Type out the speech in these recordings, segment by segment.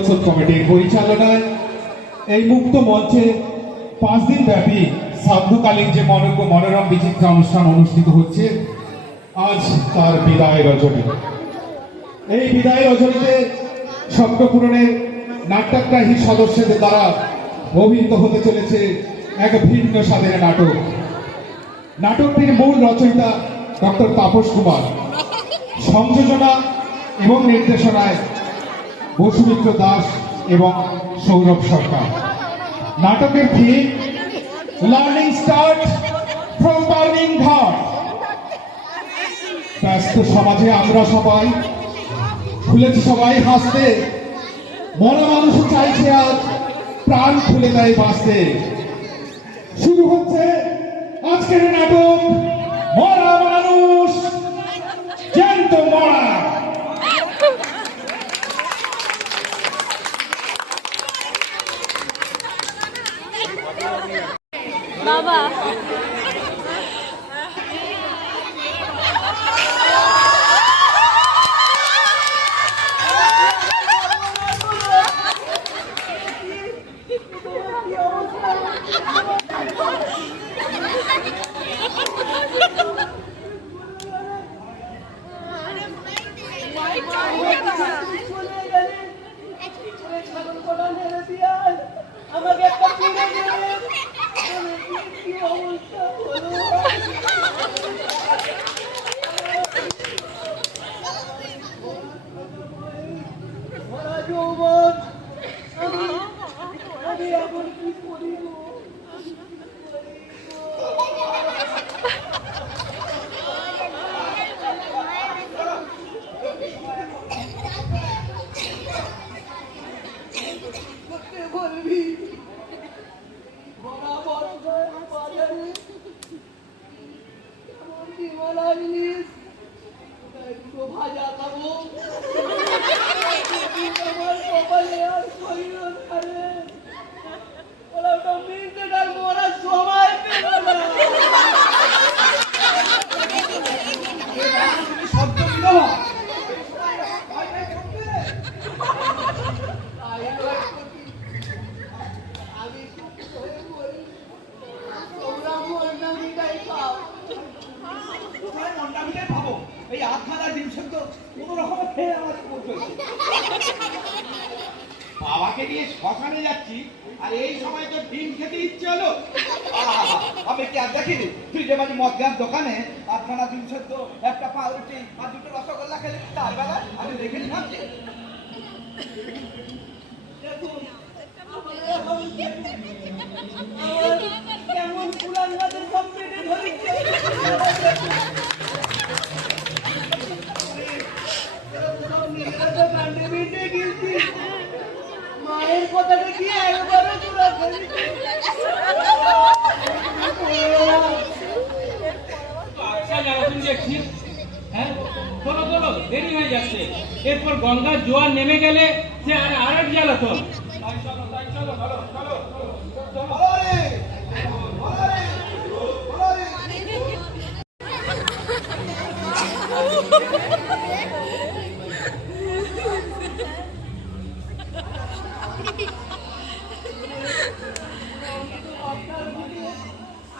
উৎসব কমিটির পরিচালনায় এই মুক্ত মঞ্চে পাঁচ দিন ব্যাপী সাধ্যকালীন যে মনোরম বিচিত্র অনুষ্ঠান অনুষ্ঠিত হচ্ছে, আজ তার বিদায় রজনী। এই বিদায় রজনীতে স্বপ্নপূরণের নাট্যগ্রাহী সদস্যদের দ্বারা অভিনীত হতে চলেছে এক ভিন্ন স্বাদের নাটক। নাটকটির মূল রচয়িতা ডক্টর তাপস কুমার। সংযোজনা এবং নির্দেশনায় বসুমিত্র দাস এবং সৌরভ সরকার। নাটকের theme learning start from burning ghat ব্যস্ত সমাজে আমরা সবাই খুলেছি সবাই হাসতে। মরা মানুষ চাইছে আজ প্রাণ খুলে দেয় বাঁচতে। শুরু হচ্ছে আজকের নাটক। জোয়ার নেমে গেলে সে আর আরেক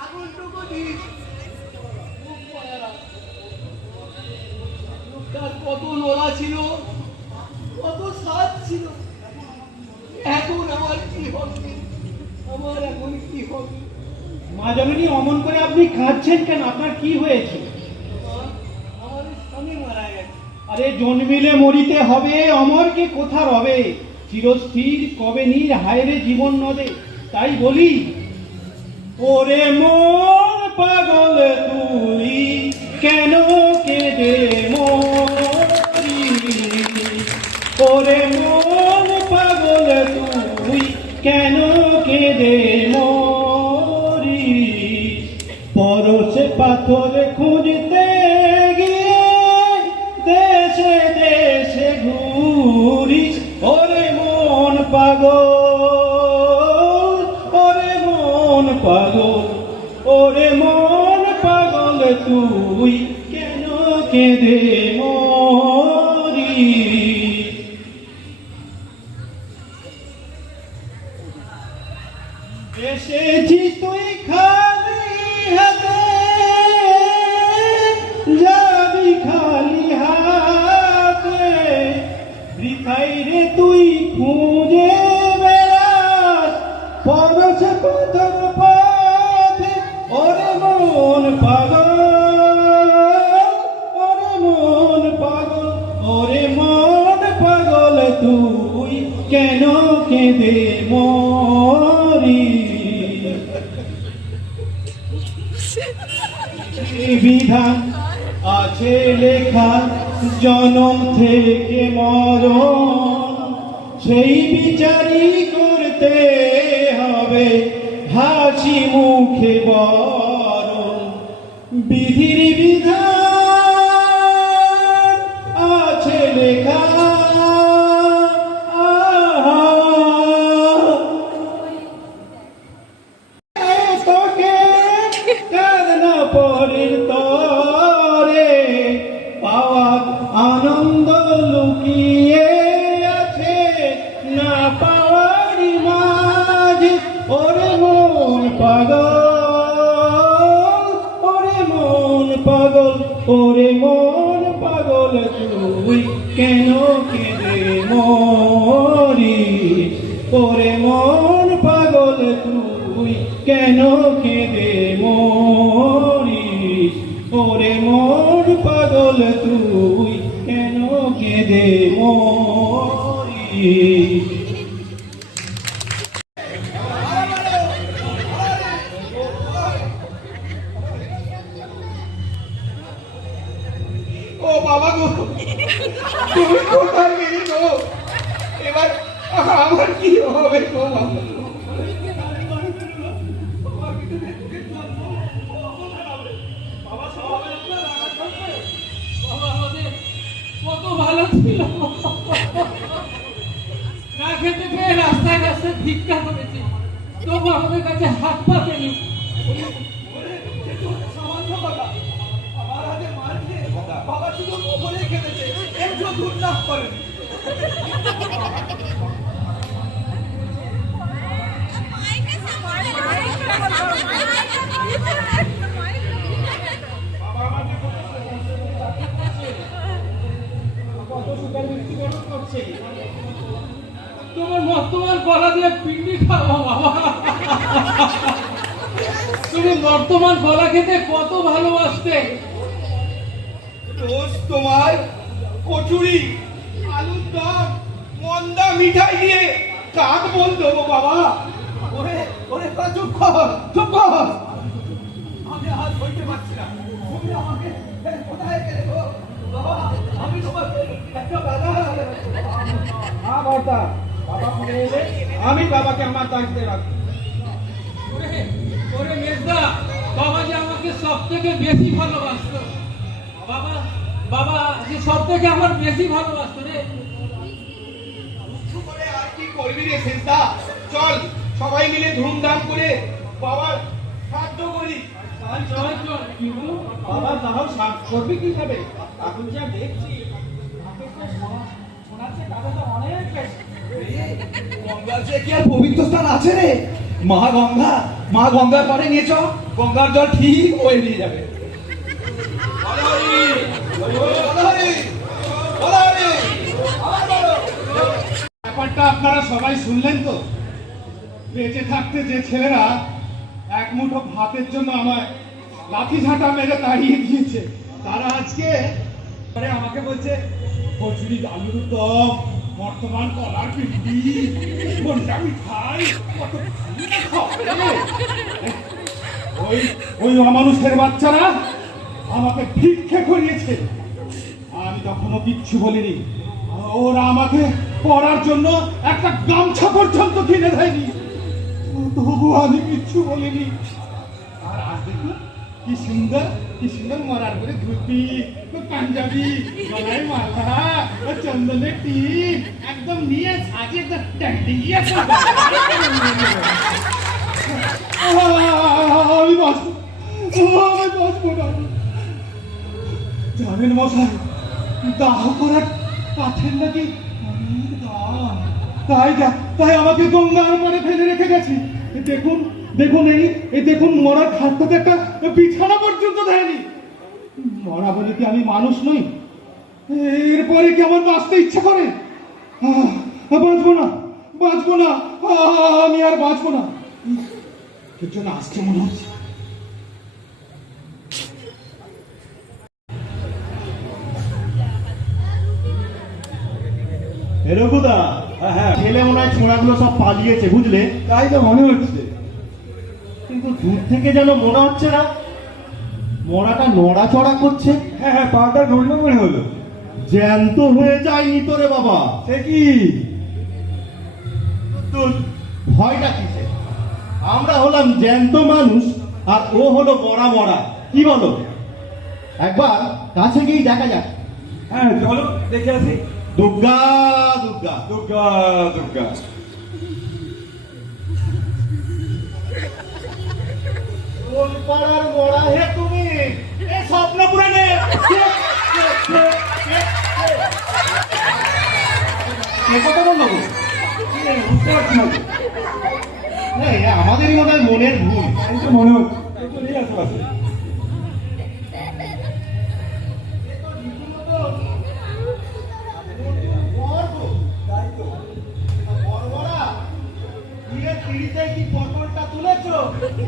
আগুনটুকু কত নোড়া ছিল? কত ছিল। এখন আমার কি হবে? আমার এখন কি হবে? মা জননী অমন করে আপনি কাঁদছেন কেন? আপনার কি হয়েছে? আমার আমার স্বামী মারা গেছে। আরে জন্মিলে মরিতে হবে অমর কি কোথা রবে? চিরস্থির কবে নীর হায়রে জীবন নদে? তাই বলি ওরে মন পাগল তুই কেন পাথর খুঁজতে গিয়ে দেশে দেশে ঘুরিস। ওরে মন পাগল, ওরে মন পাগল, ওরে মন পাগল তুই কেন কেঁদে কেঁদে মরি। বিধান আছে লেখা? জনম থেকে মরণ। সেই বিচারই করতে হবে হাসি মুখে বরণ। বিধির বিধান ও বাবা গো। তুমি কোথায় গেলি গো? এবার আমার কি হবে গো বাবা? কত ভালো ছিল। না খেতে পেয়ে রাস্তায় রাস্তায় ভিক্ষা করেছি। তবু আমাদের কাছে হাত পাতেনি সামান্য বাবা শুধু ওপরে খেতেছে একটু দুর্নাম করেনি। তোমার বর্তমান গলা দিয়ে পিন্ডি খাওয়া তুমি বর্তমান গলা খেতে কত ভালোবাসতে। রোজ তোমার কচুরি, আলুর দম, মন্দা মিঠাই দিয়ে কাক বল দেবো বাবা? ওরে ওরে তা চুপ কর চুপ কর। আমি আর সইতে পারছি না। তুমি আমাকে কোথায় গেলে গো? বাবা, আমি তোমাকে বাবা এলে আমি বাবাকে আমার দায়িত্বে রাখব। ওরে ওরে মেজদা, বাবা যে আমাকে সব থেকে বেশি ভালোবাসতো। বাবা বাবা যে সব থেকে আমার বেশি ভালোবাসতো রে। আর কি করবি রে সেন্তা? চল সবাই মিলে ধুমধাম করে বাবার সাহায্য করি? বাবা সাফ করবে এখন যা দেখছি গঙ্গার যে কি আর পবিত্র স্থান আছে রে? মা গঙ্গা মা গঙ্গার পরে নিয়েছ গঙ্গার জল ঠিক হয়ে নিয়ে যাবে। ব্যাপারটা আপনারা সবাই শুনলেন তো বেঁচে থাকতে যে ছেলেরা এক মুঠো ভাতের জন্য আমায় লাঠি ঝাঁটা মেরে তাড়িয়ে দিয়েছে, তারা আজকে আমাকে বলছে, কচুরি আলুর দম, বর্তমান কলার না খাওয়াবে। ওই ওই অমানুষের বাচ্চারা আমাকে ভিক্ষে করিয়েছে। আমি তখনও কিচ্ছু বলিনি। ওরা আমাকে পড়ার জন্য একটা গামছা পর্যন্ত কিনে দেয়নি। তবু আমি কিচ্ছু বলিনি। আর আজ কি সুন্দর কি সুন্দর মরার করে ধুতি, পাঞ্জাবি, গলায় মালা চন্দনের টিপ একদম নিয়ে সাজে একদম ট্যান্ডিয়ে আমি বাঁচবো। আমি বাঁচবো না। জানেন মশাই দাহ করার কাঠের নাকি দাম। তাই তাই আমাকে গঙ্গার পরে ফেলে রেখে গেছি। দেখুন দেখুন এই এই দেখুন মরার খাটটাতে একটা বিছানা পর্যন্ত দেয়নি। মরা বলে কি আমি মানুষ নই? এরপরে কি আমার বাঁচতে ইচ্ছে করে? বাঁচবো না বাঁচবো না আমি আর বাঁচবো না। জন্য আসছে মনে হচ্ছে রঘুদা হ্যাঁ ছেলে মনে হয় ছোঁড়াগুলো সব পালিয়েছে বুঝলে? তাই তো মনে হচ্ছে। কিন্তু দূর থেকে যেন মনে হচ্ছে না মরাটা নড়াচড়া করছে। হ্যাঁ হ্যাঁ পাটা নড়লো মনে হলো। জ্যান্ত হয়ে যায়নি তোরে বাবা। সে কি? ভয়টা কিসে আমরা হলাম জ্যান্ত মানুষ আর ও হলো মরা মরা। কি বলো? একবার কাছে গিয়ে দেখা যাক। হ্যাঁ চলো দেখে আসি। দুর্গা দুর্গা দুর্গা দুর্গা। কোন পাড়ার মরা হে তুমি এ স্বপ্ন পুরাণে। কথা বলল গো? বুঝতে পারছি না। আমাদেরই মনে হয় মনের ভুল। মনে হচ্ছে আশেপাশে। বিয়ের পিড়িতে কি পটলটা তুলেছো?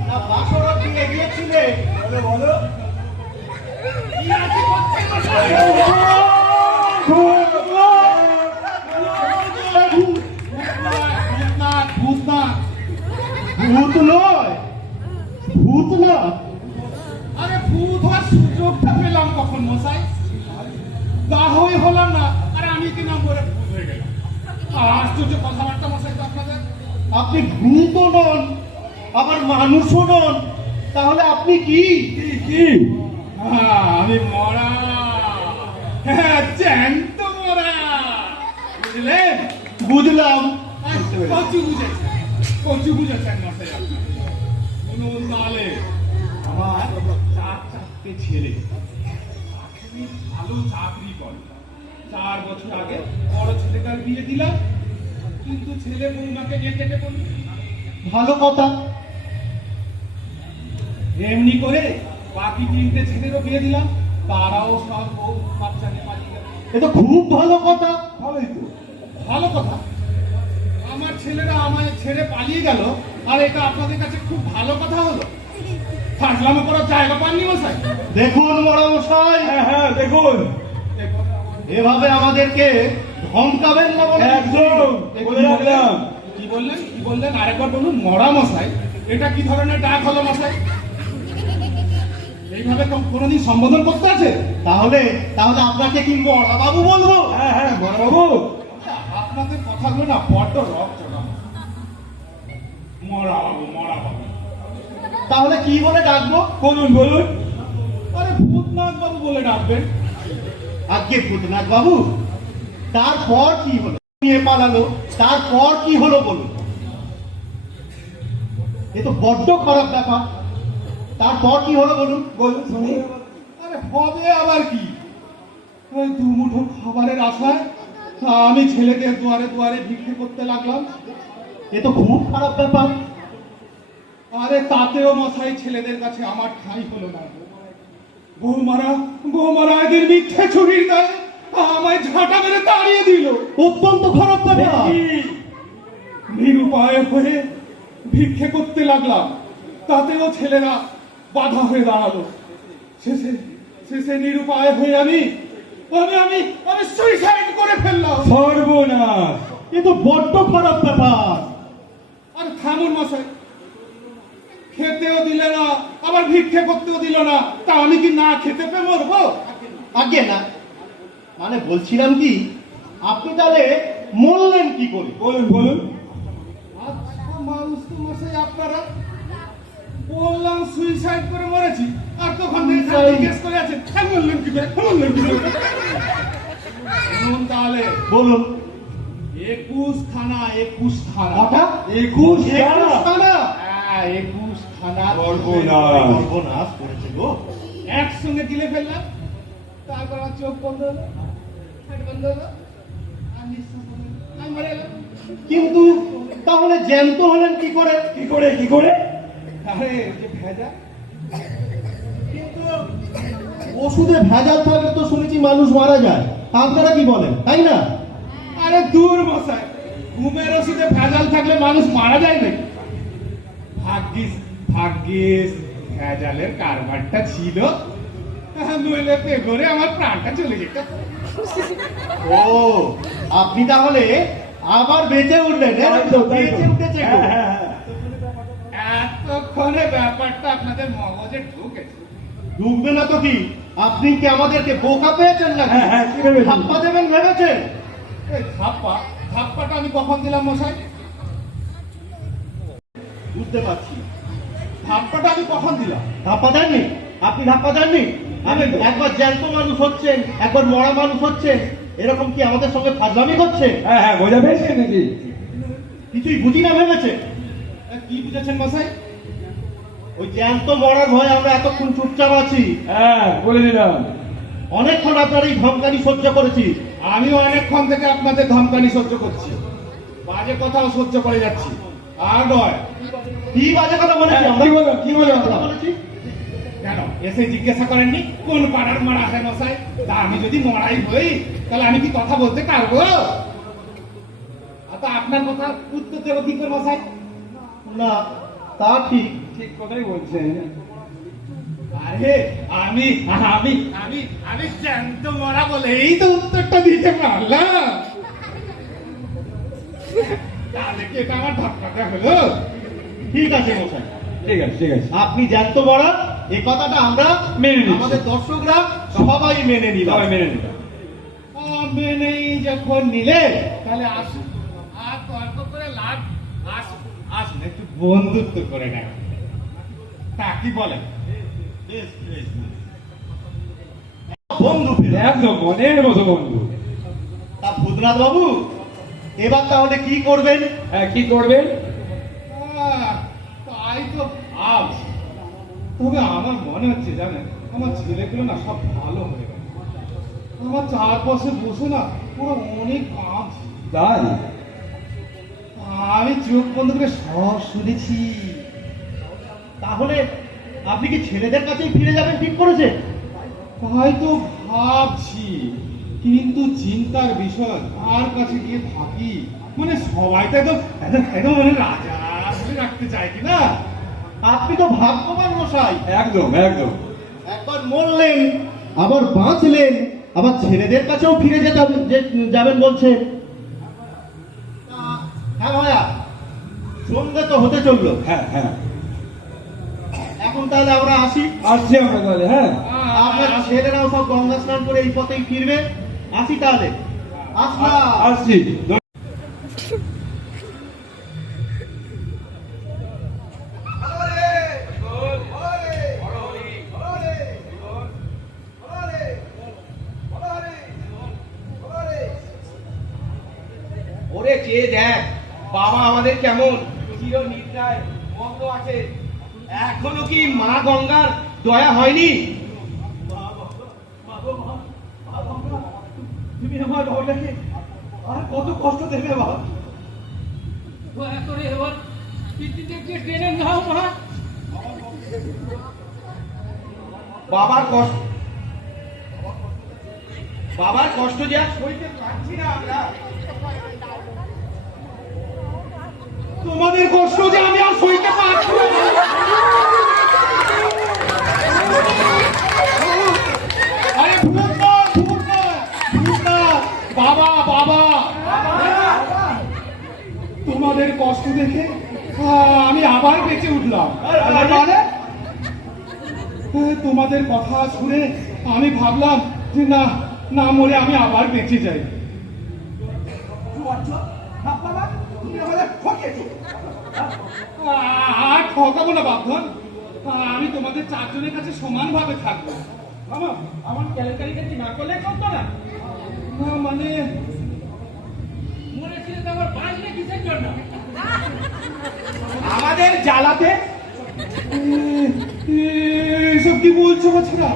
না বাসরত দিয়ে গিয়েছিলে? বলো নয়, ভূত না আরে ভূত সুযোগটা পেলাম কখন, মশাই? তা হয়ে হলাম না। আরে আমি কি নাম করে আশ্চর্য কথাবার্তা, মশাই, তো আপনি ভূত নন আবার মানুষও নন তাহলে আপনি কি? কি হ্যাঁ, আমি মরা। হ্যাঁ জ্যান্ত মরা। বুঝলেন বুঝলাম। আহ, কচু বুঝেছেন। কচু বুঝেছেন মশাই শুনুন তাহলে। আমার চার চারটে ছেলে ভালো চাকরি করে। চার বছর আগে বড় ছেলেটার বিয়ে দিলাম। কিন্তু ছেলে বৌমাকে নিয়ে কেটে পড়ল ভালো কথা। এমনি করে বাকি তিনটে ছেলেরও বিয়ে দিলাম তারাও সব বউ বাচ্চা নিয়ে পালিয়ে গেল। এ খুব ভালো কথা। ভালোই তো ভালো কথা। আমার ছেলেরা আমায় ছেড়ে পালিয়ে গেল আর এটা আপনাদের কাছে খুব ভালো কথা হলো। ফাজলামো করার জায়গা পাননি মশাই? দেখুন মশাই হ্যাঁ হ্যাঁ দেখুন। এভাবে আমাদেরকে ধমকাবেন না কি বললেন কি বললেন? আরেকবার বলুন মরা মশাই এটা কি ধরনের ডাক হলো মশাই? এইভাবে কোনোদিন সম্বোধন করতে আছে? তাহলে তাহলে আপনাকে কি মরা বাবু বলব। হ্যাঁ হ্যাঁ বড়বাবু। আপনাদের কথাগুলো না বড্ড রক চড়া মরা বাবু মরা বাবু তাহলে কি বলে ডাকবো? বলুন বলুন। আরে ভূতনাথ বাবু বলে ডাকবেন। আজকে ভূতনাথ বাবু তারপর কি হলো? নিয়ে পালালো তারপর কি হলো বলুন? এ তো বড্ড খারাপ ব্যাপার। তারপর কি হলো বলুন? বলুন শুনি আরে হবে আবার কি? ওই দু মুঠো খাবারের আশায় আমি ছেলেদের দুয়ারে দুয়ারে ভিক্ষে করতে লাগলাম। এ তো খুব খারাপ ব্যাপার। আরে তাতেও মশাই ছেলেদের কাছে আমার ঠাঁই হলো না। বৌমারা বৌমারা এদের মিথ্যে ছুরির গায়ে আমায় ঝাঁটা মেরে তাড়িয়ে দিল। অত্যন্ত খারাপ ব্যাপার। নিরুপায় হয়ে ভিক্ষে করতে লাগলাম। তাতেও ছেলেরা বাধা হয়ে দাঁড়াল। শেষে শেষে নিরুপায় হয়ে আমি আমি আমি আমি সুইসাইড করে ফেললাম। সর্বনাশ। এ তো বড্ড খারাপ ব্যাপার। আর থামুন মশাই খেতেও দিলে না আবার ভিক্ষে করতেও দিল না। তা আমি কি না খেতে পে মরবো? আগে না। মানে বলছিলাম কি আপনি তাহলে মরলেন কি করে? বলুন বলুন। আচ্ছা মানুষ তো মশাই আপনারা। বললাম সুইসাইড করে মরেছি। আর তখন জিজ্ঞেস করে আছেন হ্যাঁ বললেন কি করে? হ্যাঁ বললেন কি করে? শুনুন তাহলে। বলুন। একুশ খানা একুশ খানা একুশ খানা? হ্যাঁ একুশ খানা সর্বনাশ। সর্বনাশ করেছে গো। একসঙ্গে গিলে ফেললাম তারপর আমার চোখ বন্ধ হলো হাত বন্ধ হলো কিন্তু তাহলে জ্যান্ত হলেন কি করে? কি করে কি করে? আরে যে ভেজা। কিন্তু ওষুধে ভেজাল থাকলে তো শুনেছি মানুষ মারা যায়। আপনারা কি বলেন তাই না? আরে দূর মশাই ঘুমের ওষুধে ভেজাল থাকলে মানুষ মারা যায় নাকি? ভাগ্যিস ভাগ্যিস ভেজালের কারবারটা ছিল। নইলে পেগরে আমার প্রাণটা চলে যেত। ও আপনি তাহলে আবার বেঁচে উঠলেন হ্যাঁ? বেঁচে উঠেছে। হ্যাঁ, হ্যাঁ। এতক্ষণে ব্যাপারটা আপনাদের মগজে ঢুকেছে। ঢুকবে না তো কি? আপনি কি আমাদেরকে বোকা পেয়েছেন না ধাপ্পা দেবেন ভেবেছেন? এই ধাপ্পা ধাপ্পাটা আমি কখন দিলাম মশাই? বুঝতে পারছি। ধাপ্পাটা আমি কখন দিলাম? ধাপ্পা দেননি? আপনি ধাপ্পা দেননি? আপনি একবার জ্যান্ত মানুষ হচ্ছেন একবার মরা মানুষ হচ্ছেন এরকম কি আমাদের সঙ্গে ফাজলামি করছে হ্যাঁ হ্যাঁ বোঝা পেয়েছে নাকি? কিছুই বুঝি না ভেবেছে। কি বুঝেছেন মশাই? ওই জ্যান্ত মরার ভয়ে আমরা এতক্ষণ চুপচাপ আছি। হ্যাঁ বলে দিলাম। অনেকক্ষণ আপনার এই ধমকানি সহ্য করেছি। আমিও অনেকক্ষণ থেকে আপনাদের ধমকানি সহ্য করছি। বাজে কথাও সহ্য করে যাচ্ছি। আর নয় কি বাজে কথা আমরা? কি বললাম, কি বলেছি? কেন এসে জিজ্ঞাসা করেননি কোন পাড়ার মরা হয় মশাই? তা আমি যদি মরাই হই তাহলে আমি কি কথা বলতে পারব? তা আপনার কথা উত্তর দেবো কি করে মশাই? না তা ঠিক। ঠিক কথাই বলছেন। আরে আমি আমি আমি আমি জ্যান্ত মরা বলেই তো উত্তরটা দিতে পারলাম। তাহলে কি এটা আমার ধাক্কাটা হলো? ঠিক আছে মশাই। ঠিক আছে ঠিক আছে। আপনি জ্যান্ত মরা এই কথাটা আমরা মেনে নিচ্ছি। আমাদের দর্শকরা সবাই মেনে নিলাম সবাই মেনে নিলাম মেনেই যখন নিলে তাহলে আসুন। আর তর্ক করে লাভ আসুন। আসুন একটু বন্ধুত্ব করে নেন। তা কি বলেন বন্ধু একদম মনের মতো বন্ধু। তা ভূতনাথ বাবু এবার তাহলে কি করবেন? হ্যাঁ কি করবেন? তাই তো ভাবছি তবে আমার মনে হচ্ছে জানেন আমার ছেলেগুলো না সব ভালো হয়ে গেছে। আমার চারপাশে বসে না পুরো অনেক তাই? আমি চোখ বন্ধ করে সব শুনেছি। তাহলে আপনি কি ছেলেদের কাছেই ফিরে যাবেন ঠিক করেছে? তাই তো ভাবছি। কিন্তু চিন্তার বিষয় কার কাছে গিয়ে থাকি? মানে সবাই তো একদম একদম একদম মানে রাজা। বলে রাখতে চায় কি না আপনি তো ভাগ্যবান মশাই। একদম একদম। একবার মরলেন আবার বাঁচলেন আবার ছেলেদের কাছেও ফিরে যেতে যাবেন বলছেন তা, হ্যাঁ ভাইয়া সন্ধ্যে তো হতে চলল। হ্যাঁ হ্যাঁ। এখন তাহলে আমরা আসি। আসছি আমরা তাহলে হ্যাঁ। আপনার ছেলেরাও সব গঙ্গা স্নান করে এই পথেই ফিরবে। আসি তাহলে। আসলাম। আসছি। ওরে চেয়ে দেখ? বাবা আমাদের কেমন? চির নিদ্রায় মগ্ন আছে। এখনও কি মা গঙ্গার দয়া হয়নি? তুমি আমার ওটাকে আর কত কষ্ট দেবে বাবা দয়া করে এবার পিঠিতে টেনে নাও মা। বাবার কষ্ট বাবার কষ্ট যে আর সইতে পারছি না আমরা। তোমাদের কষ্ট যে আমি আর সইতে পারছি বাবা বাবা। তোমাদের কষ্ট দেখে আমি আবার বেঁচে উঠলাম। মানে? তোমাদের কথা শুনে আমি ভাবলাম যে না না মরে আমি আবার বেঁচে যাই। আর ঠকাবো না বাপধন। আমি তোমাদের চারজনের কাছে সমানভাবে থাকব। মামা আমার কেলেঙ্কারিটা কি না করলে করতো না। না, মানে মনে ছিল আমার বাঁচলে কিসের জন্য? আমাদের জ্বালাতে এসব কি বলছো বাছারা?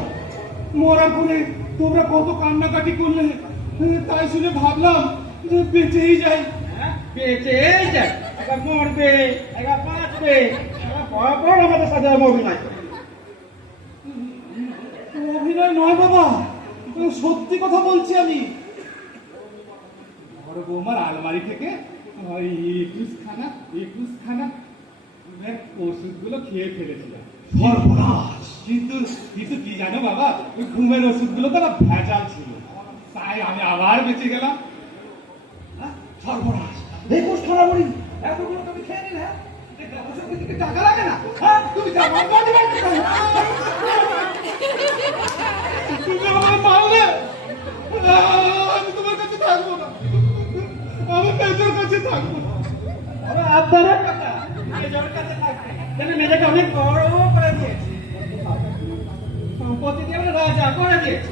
মরার পরে তোমরা কত কান্নাকাটি করলে? তাই শুনে ভাবলাম যে বেঁচেই যাই। বেঁচে যায় মরবে একবার বাঁচবে পর আমাদের সাথে অভিনয়। করবে। অভিনয় নয় বাবা সত্যি কথা বলছি আমি। বড় বৌমার আলমারি থেকে ওই একুশ খানা একুশ খানা ওষুধগুলো খেয়ে ফেলেছিলাম। সর্বনাশ। কিন্তু কিন্তু কি জানো বাবা ওই ঘুমের ওষুধগুলো তো না ভেজাল ছিল। তাই আমি আবার বেঁচে গেলাম। হ্যাঁ? সর্বনাশ। একুশ খানা বড়ি এতগুলো খেয়ে নিলে? হ্যাঁ লাগে না? হ্যাঁ তুমি তুমি আমাকে মারলে আমি তোমার কাছে থাকব না। আমি অনেক বড় করে দিয়েছে? দিয়ে রাজা করে দিয়েছে।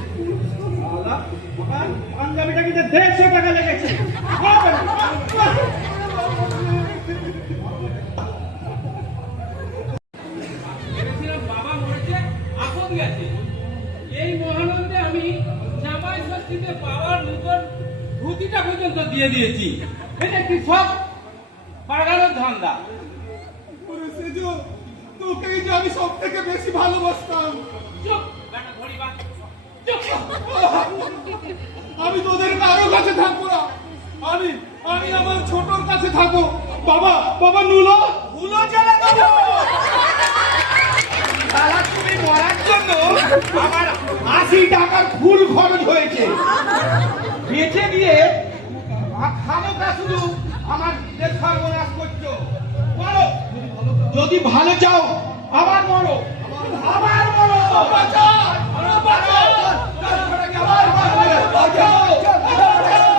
আমার পাঞ্জাবিটা কিন্তু দেড়শো টাকা লেগেছে। এই মহানন্দে আমি জামাই ষষ্ঠীতে পাওয়ার নতুন ধুতিটা পর্যন্ত দিয়ে দিয়েছি। এটা কি সব ধান্দা। ওরে তোকেই যে আমি সব থেকে বেশি ভালোবাসতাম। আমি তোদের কারও কাছে থাকব না। আমি আমি আমার ছোটর কাছে থাকব। বাবা বাবা নুলো হুলো জ্বালা দেবো শালা তুমি মরার জন্য আমার আশি টাকার ফুল খরচ হয়েছে। বেঁচে গিয়ে খামোকা শুধু আমার সর্বনাশ করছ। বলো যদি ভালো চাও আবার মরো। আবার মরো। বাঁচাও! বাঁচাও! আবার মরো!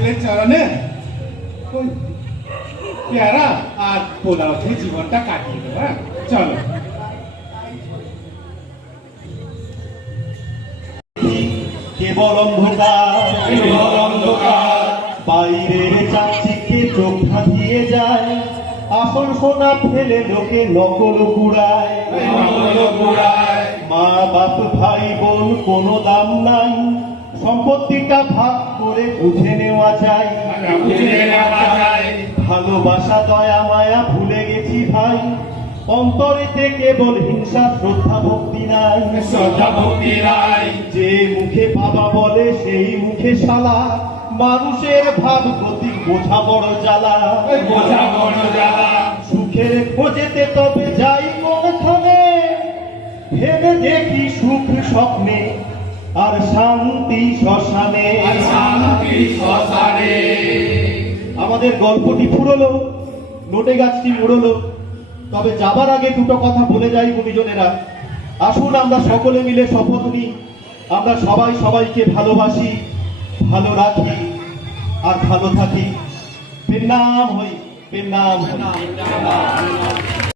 মহাদেবের চরণে পেয়ারা আর পোলাও খেয়ে জীবনটা কাটিয়ে দেবো হ্যাঁ? চলো। কেবল অন্ধকার চোখ যায়। আসল সোনা ফেলে লোকে নকল কুড়ায়। মা বাপ, ভাই, বোন, কোনো দাম নাই। সম্পত্তিটা ভাগ করে বুঝে নেওয়া যায়। ভালোবাসা দয়া মায়া ভুলে গেছি ভাই। অন্তরেতে কেবল হিংসা শ্রদ্ধা ভক্তি নাই। শ্রদ্ধা ভক্তি নাই। যে মুখে বাবা বলে সেই মুখে শালা। মানুষের ভাব গতি বোঝা বড় জ্বালা। বোঝা বড় জ্বালা। সুখের খোঁজেতে তবে যাই কোনখানে। ভেবে দেখি সুখ স্বপ্নে আর শান্তি শ্মশানে। শান্তি শ্মশানে। আমাদের গল্পটি ফুরলো নোটে গাছটি মুড়লো তবে যাবার আগে দুটো কথা বলে যাই গুণীজনেরা। আসুন আমরা সকলে মিলে শপথ নিই। আমরা সবাই সবাইকে ভালোবাসি ভালো রাখি আর ভালো থাকি। নাম হই নাম